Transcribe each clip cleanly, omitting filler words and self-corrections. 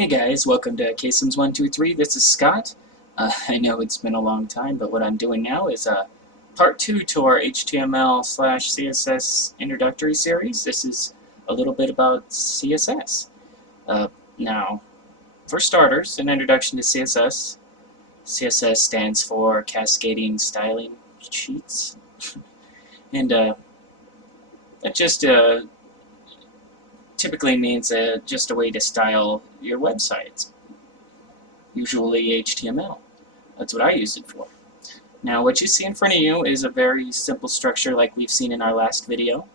Hey guys, welcome to KSIMS123. This is Scott. I know it's been a long time, but what I'm doing now is part 2 to our HTML/CSS introductory series. This is a little bit about CSS. Now, for starters, an introduction to CSS. CSS stands for Cascading Styling Sheets. And that just typically means just a way to style your websites, usually HTML. That's what I use it for. Now what you see in front of you is a very simple structure like we've seen in our last video.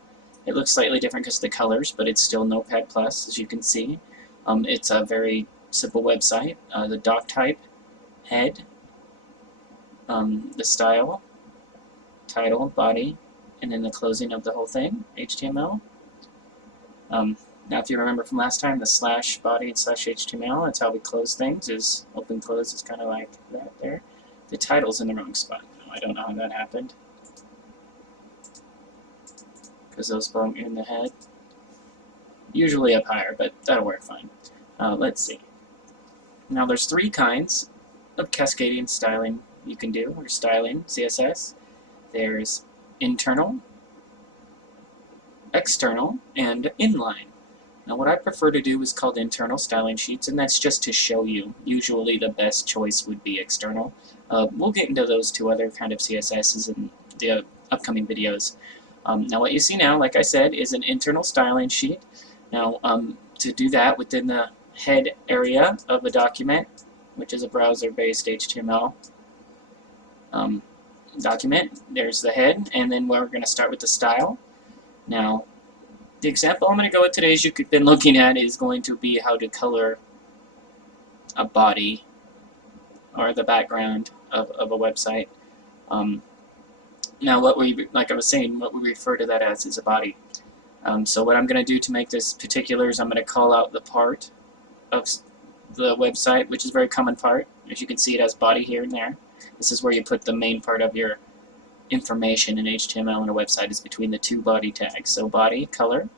It looks slightly different because of the colors, but it's still Notepad+, as you can see. It's a very simple website. The doc type, head, the style, title, body, and then the closing of the whole thing, HTML. Now if you remember from last time, the slash body and slash HTML, that's how we close things, is open close is kind of like that there. The title's in the wrong spot. I don't know how that happened, because those belong in the head. Usually up higher, but that'll work fine. Let's see. Now there's 3 kinds of cascading styling you can do, or styling, CSS. There's internal, external, and inline. Now what I prefer to do is called internal styling sheets, and that's just to show you. Usually the best choice would be external. We'll get into those 2 other kind of CSSs in the upcoming videos. Now what you see now, like I said, is an internal styling sheet. Now to do that within the head area of a document, which is a browser-based HTML document, there's the head, and then we're going to start with the style. Now the example I'm going to go with today, as you've been looking at, is going to be how to color a body or the background of a website. Now, like I was saying, what we refer to that as is a body. So what I'm going to do to make this particular is I'm going to call out the part of the website, which is a very common part. As you can see, it has body here and there. This is where you put the main part of your information in HTML in a website, is between the 2 body tags. So body, color,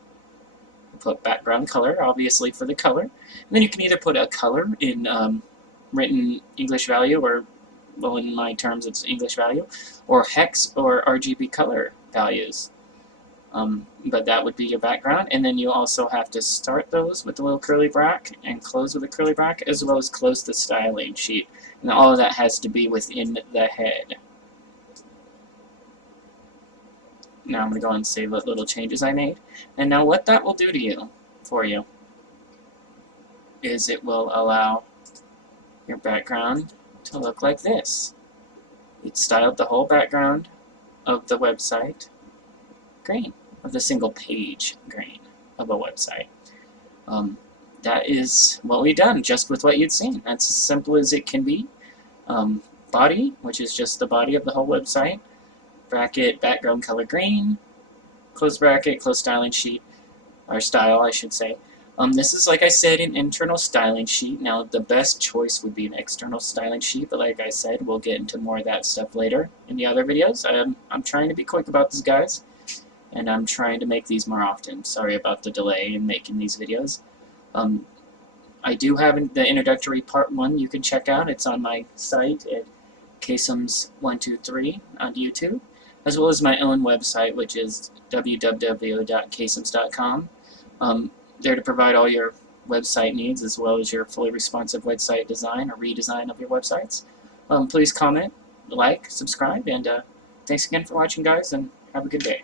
put background color, obviously for the color. And then you can either put a color in written English value, or, well, in my terms it's English value, or hex or RGB color values. But that would be your background. And then you also have to start those with a little curly bracket and close with a curly bracket, as well as close the styling sheet. And all of that has to be within the head. Now I'm going to go and save what little changes I made. And now what that will do to you, for you, is it will allow your background to look like this. It styled the whole background of the website green, of the single page green of a website. That is what we've done, just with what you'd seen. That's as simple as it can be. Body, which is just the body of the whole website. Bracket, background color green, close bracket, close styling sheet, or style I should say. This is, like I said, an internal styling sheet. Now the best choice would be an external styling sheet, but like I said, we'll get into more of that stuff later in the other videos. I'm trying to be quick about this, guys, and I'm trying to make these more often. Sorry about the delay in making these videos. I do have the introductory part 1 you can check out. It's on my site at KSIMS123 on YouTube, as well as my own website, which is www.ksims.com. There to provide all your website needs, as well as your fully responsive website design or redesign of your websites. Please comment, like, subscribe, and thanks again for watching, guys, and have a good day.